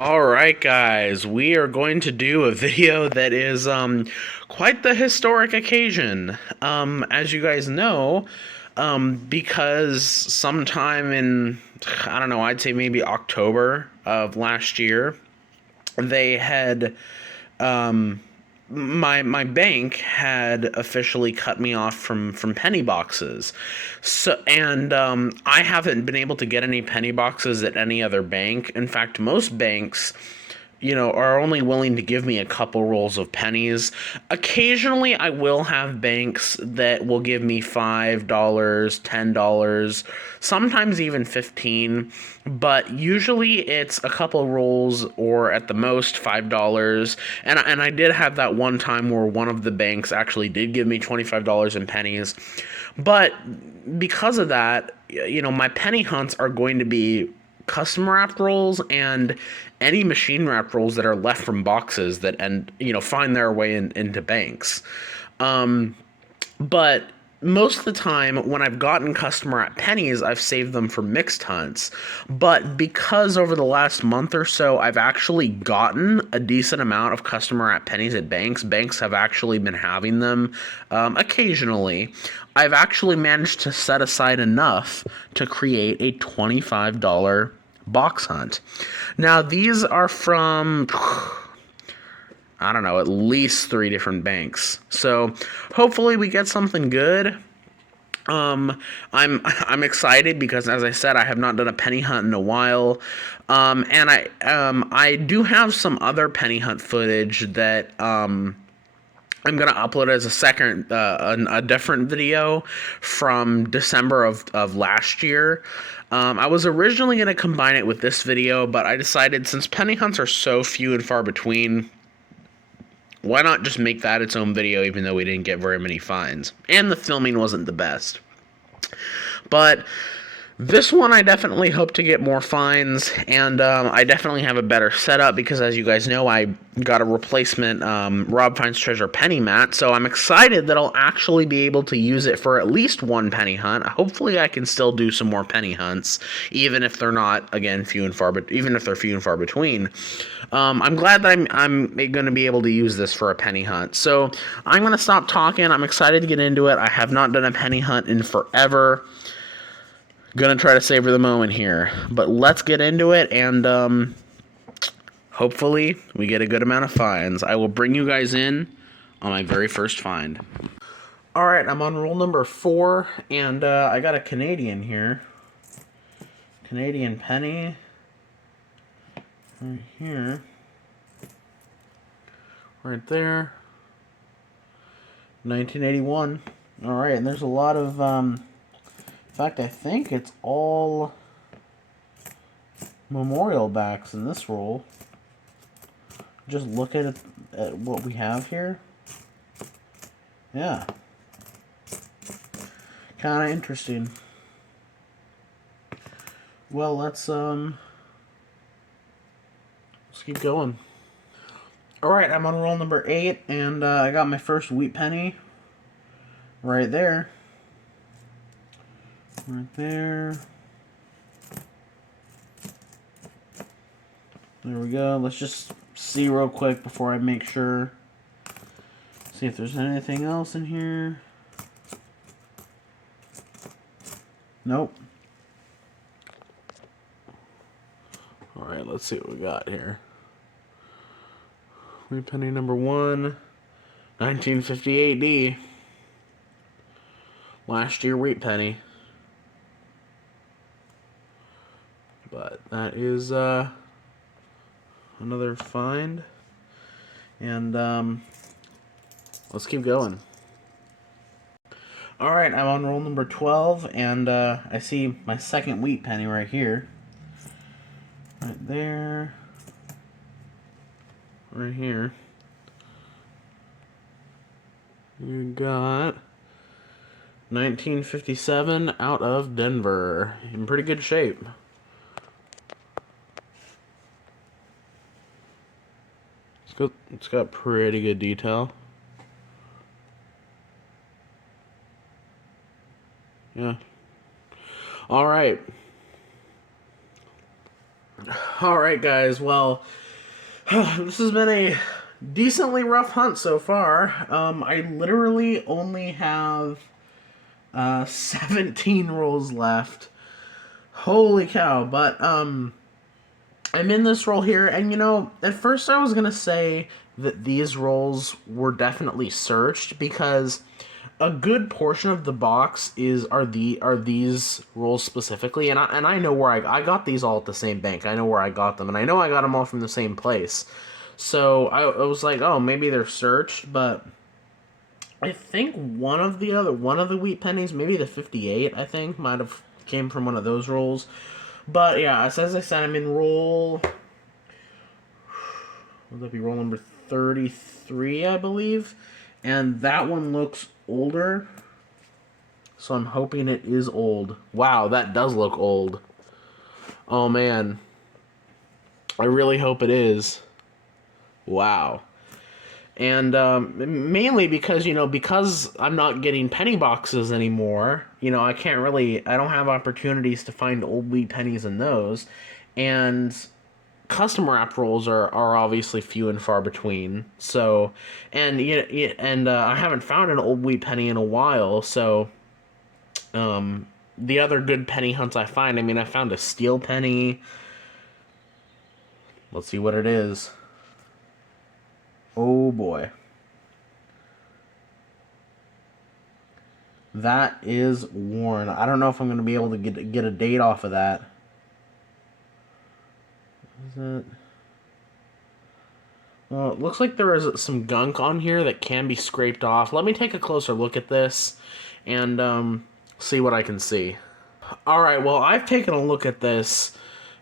Alright guys, we are going to do a video that is quite the historic occasion. As you guys know, because sometime in, I don't know, I'd say maybe October of last year, they had my bank had officially cut me off from penny boxes. So I haven't been able to get any penny boxes at any other bank. In fact, most banks, are only willing to give me a couple rolls of pennies. Occasionally, I will have banks that will give me $5, $10, sometimes even 15, but usually it's a couple rolls or at the most $5. And I did have that one time where one of the banks actually did give me $25 in pennies. But because of that, my penny hunts are going to be custom wrapped rolls and any machine wrapped rolls that are left from boxes that find their way into banks. But most of the time when I've gotten customer at pennies, I've saved them for mixed hunts. But because over the last month or so, I've actually gotten a decent amount of customer at pennies at banks have actually been having them occasionally. I've actually managed to set aside enough to create a $25 box hunt. Now, these are from, I don't know, at least three different banks. So hopefully we get something good. I'm excited because, as I said, I have not done a penny hunt in a while, and I do have some other penny hunt footage that I'm gonna upload as a second, a different video from December of last year. I was originally gonna combine it with this video, but I decided since penny hunts are so few and far between, why not just make that its own video, even though we didn't get very many finds and the filming wasn't the best. But this one, I definitely hope to get more finds, and I definitely have a better setup because, as you guys know, I got a replacement Rob Finds Treasure penny mat, so I'm excited that I'll actually be able to use it for at least one penny hunt. Hopefully, I can still do some more penny hunts, even if they're not, again, even if they're few and far between. I'm glad that I'm going to be able to use this for a penny hunt. So I'm going to stop talking. I'm excited to get into it. I have not done a penny hunt in forever. Gonna try to savor the moment here, but let's get into it, and hopefully we get a good amount of finds. I will bring you guys in on my very first find. All right, I'm on roll number 4, and I got a Canadian here. Canadian penny right here, right there. 1981. All right, and there's a lot of in fact, I think it's all memorial backs in this roll. Just look at it, at what we have here. Yeah. Kind of interesting. Well, let's keep going. All right, I'm on roll number 8, and I got my first wheat penny right there. Right there. There we go. Let's just see real quick before I make sure. See if there's anything else in here. Nope. Alright, let's see what we got here. Wheat penny number 1, 1950 AD. Last year wheat penny. But that is another find. And let's keep going. Alright, I'm on roll number 12, and I see my second wheat penny right here. Right there. Right here. You got 1957 out of Denver. In pretty good shape. It's got pretty good detail. Yeah. All right. All right, guys. Well, this has been a decently rough hunt so far. I literally only have 17 rolls left. Holy cow! But I'm in this roll here, and at first I was gonna say that these rolls were definitely searched because a good portion of the box are these rolls specifically, and I know where I got these all at the same bank. I know where I got them, and I know I got them all from the same place. So I was like, oh, maybe they're searched, but I think one of the wheat pennies, maybe the 58, I think might have came from one of those rolls. But yeah, as I said, I'm in roll. Would that be roll number 33, I believe? And that one looks older. So I'm hoping it is old. Wow, that does look old. Oh man. I really hope it is. Wow. And mainly because, because I'm not getting penny boxes anymore, I don't have opportunities to find old wheat pennies in those. And custom wrap rolls are obviously few and far between. So, and I haven't found an old wheat penny in a while. So, the other good penny hunts I find, I mean, I found a steel penny. Let's see what it is. Oh boy, that is worn. I don't know if I'm gonna be able to get a date off of that. Is it? Well, it looks like there is some gunk on here that can be scraped off. Let me take a closer look at this and see what I can see. Alright, well, I've taken a look at this.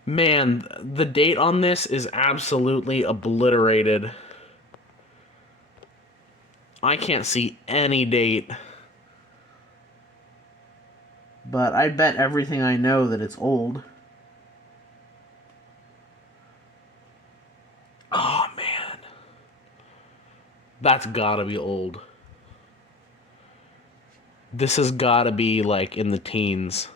Man, the date on this is absolutely obliterated. I can't see any date. But I bet everything I know that it's old. Oh, man. That's gotta be old. This has gotta be, like, in the teens.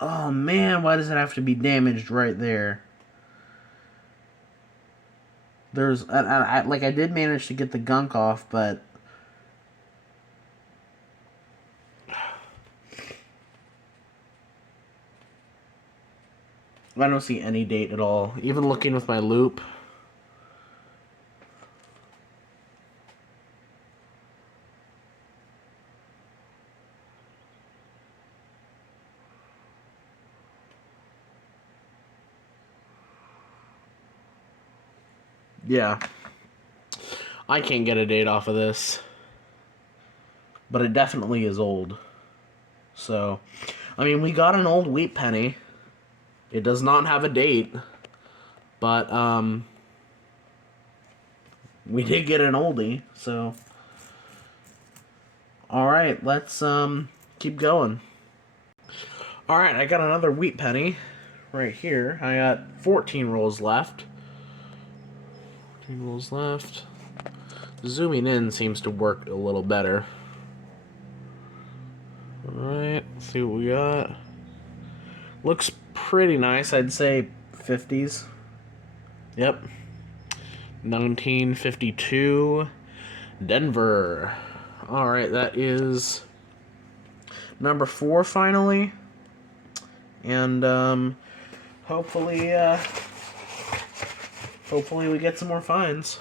Oh, man, why does it have to be damaged right there? There's, I did manage to get the gunk off, but I don't see any date at all. Even looking with my loop. Yeah. I can't get a date off of this. But it definitely is old. So, I mean, we got an old wheat penny. It does not have a date. But, we did get an oldie, so. Alright, let's, keep going. Alright, I got another wheat penny right here. I got 14 rolls left. 14 rolls left. Zooming in seems to work a little better. Alright, let's see what we got. Looks pretty nice, I'd say 50s. Yep. 1952. Denver. Alright, that is number 4 finally. And hopefully we get some more finds.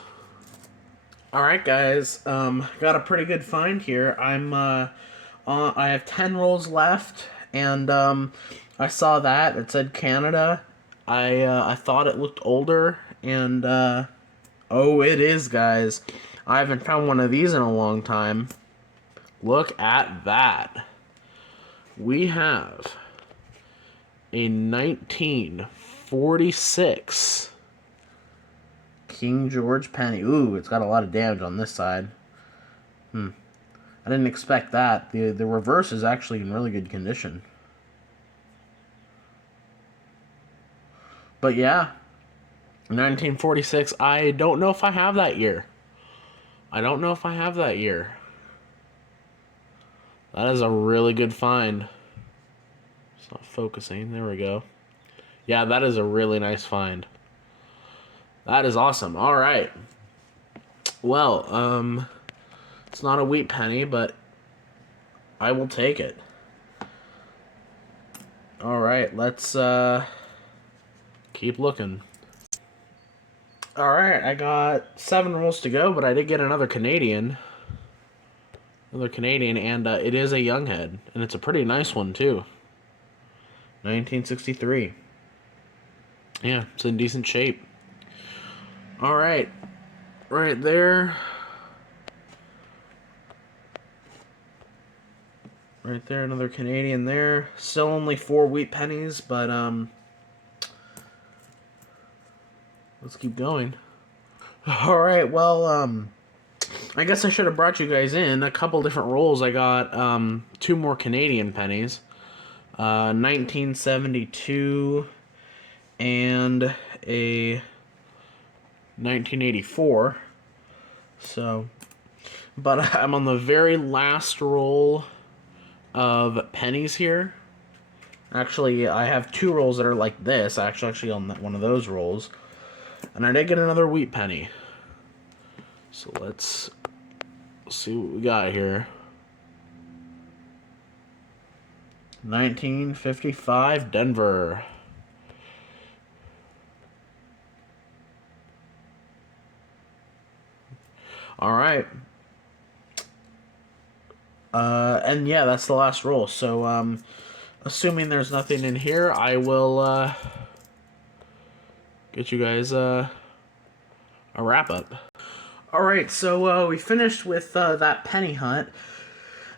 Alright guys, got a pretty good find here. I have 10 rolls left, and I saw that it said Canada. I thought it looked older, and oh, it is, guys. I haven't found one of these in a long time. Look at that. We have a 1946 King George penny. Ooh, it's got a lot of damage on this side. I didn't expect that. The reverse is actually in really good condition. But yeah, 1946. I don't know if I have that year. That is a really good find. It's not focusing. There we go. Yeah, that is a really nice find. That is awesome. All right. Well, it's not a wheat penny, but I will take it. All right, let's keep looking. All right, I got 7 rolls to go, but I did get another Canadian. And it is a young head, and it's a pretty nice one too. 1963. Yeah, it's in decent shape. All right, right there. Right there, another Canadian there. Still only 4 wheat pennies, but let's keep going. All right, well, I guess I should have brought you guys in a couple different rolls. I got 2 more Canadian pennies. 1972 and a 1984. So, but I'm on the very last roll of pennies here. Actually, I have 2 rolls that are like this. Actually on one of those rolls. And I did get another wheat penny. So let's see what we got here. 1955 Denver. All right. And yeah, that's the last roll. So, assuming there's nothing in here, I will get you guys a wrap up. All right, so we finished with that penny hunt.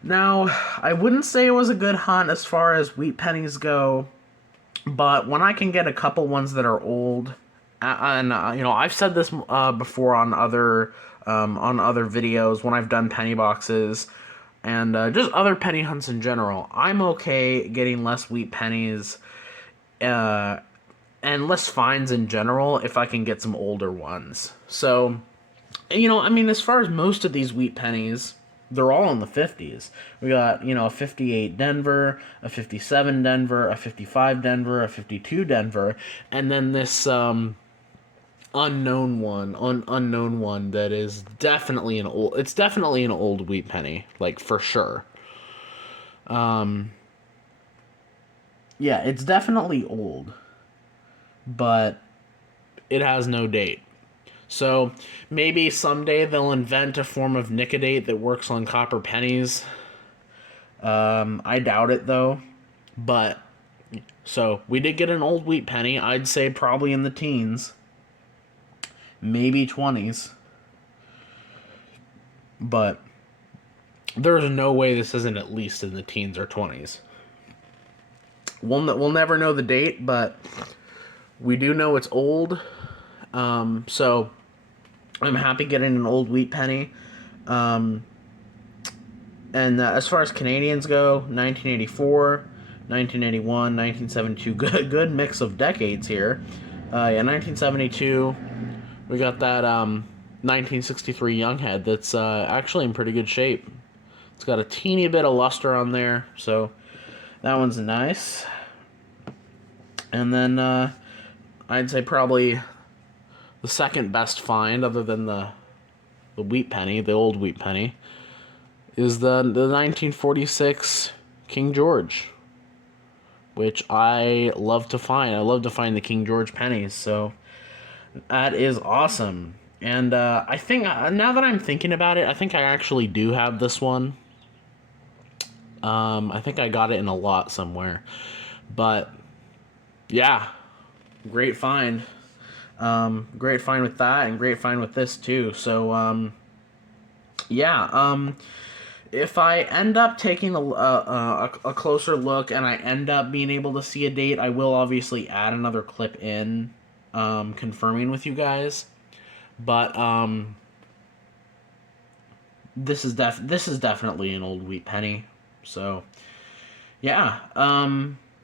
Now, I wouldn't say it was a good hunt as far as wheat pennies go, but when I can get a couple ones that are old, and you know, I've said this before on other videos when I've done penny boxes, and just other penny hunts in general. I'm okay getting less wheat pennies, and less finds in general if I can get some older ones. So, you know, I mean, as far as most of these wheat pennies, they're all in the 50s. We got, you know, a 58 Denver, a 57 Denver, a 55 Denver, a 52 Denver, and then this unknown one that is definitely it's definitely an old wheat penny, like for sure. Yeah, it's definitely old, but it has no date. So maybe someday they'll invent a form of nicodate that works on copper pennies. I doubt it though. But so we did get an old wheat penny. I'd say probably in the teens, maybe 20s. But there's no way this isn't at least in the teens or 20s. We'll never know the date, but we do know it's old. So I'm happy getting an old wheat penny. And as far as Canadians go, 1984, 1981, 1972, good mix of decades here. Yeah, 1972, we got that 1963 Younghead that's actually in pretty good shape. It's got a teeny bit of luster on there, so that one's nice. And then I'd say probably the second best find, other than the wheat penny, the old wheat penny, is the 1946 King George, which I love to find. I love to find the King George pennies, so that is awesome. And I think, now that I'm thinking about it, I think I actually do have this one. I think I got it in a lot somewhere. But, yeah, great find. Great find with that, and great find with this, too. So, yeah, if I end up taking a closer look and I end up being able to see a date, I will obviously add another clip in, confirming with you guys. But this is definitely an old wheat penny. So yeah.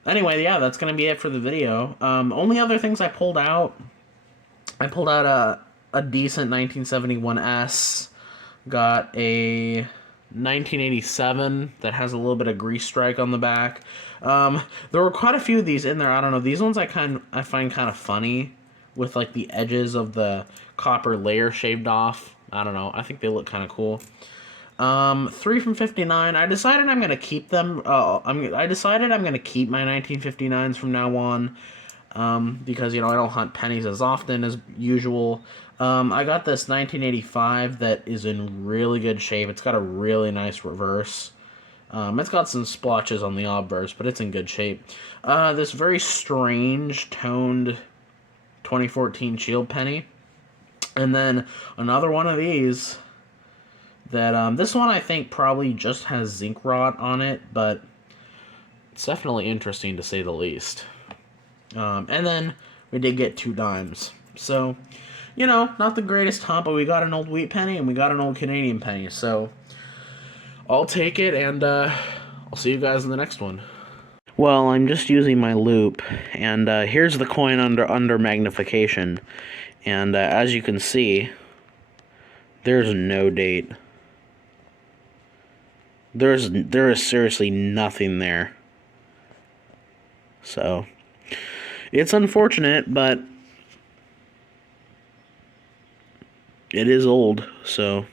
Anyway, yeah, that's gonna be it for the video. Only other things I pulled out. I pulled out a decent 1971 S. Got a 1987 that has a little bit of grease strike on the back. There were quite a few of these in there. I don't know. These ones I find kind of funny with like the edges of the copper layer shaved off. I don't know. I think they look kind of cool. 3 from 59. I decided I'm gonna keep them. I decided I'm gonna keep my 1959s from now on. Because I don't hunt pennies as often as usual. I got this 1985 that is in really good shape. It's got a really nice reverse. It's got some splotches on the obverse, but it's in good shape. This very strange toned 2014 Shield penny. And then another one of these that, this one I think probably just has zinc rot on it, but it's definitely interesting to say the least. And then we did get 2 dimes. So, not the greatest hunt, but we got an old wheat penny and we got an old Canadian penny. So, I'll take it, and I'll see you guys in the next one. Well, I'm just using my loop, and here's the coin under magnification. And as you can see, there's no date. There is seriously nothing there. So, it's unfortunate, but it is old, so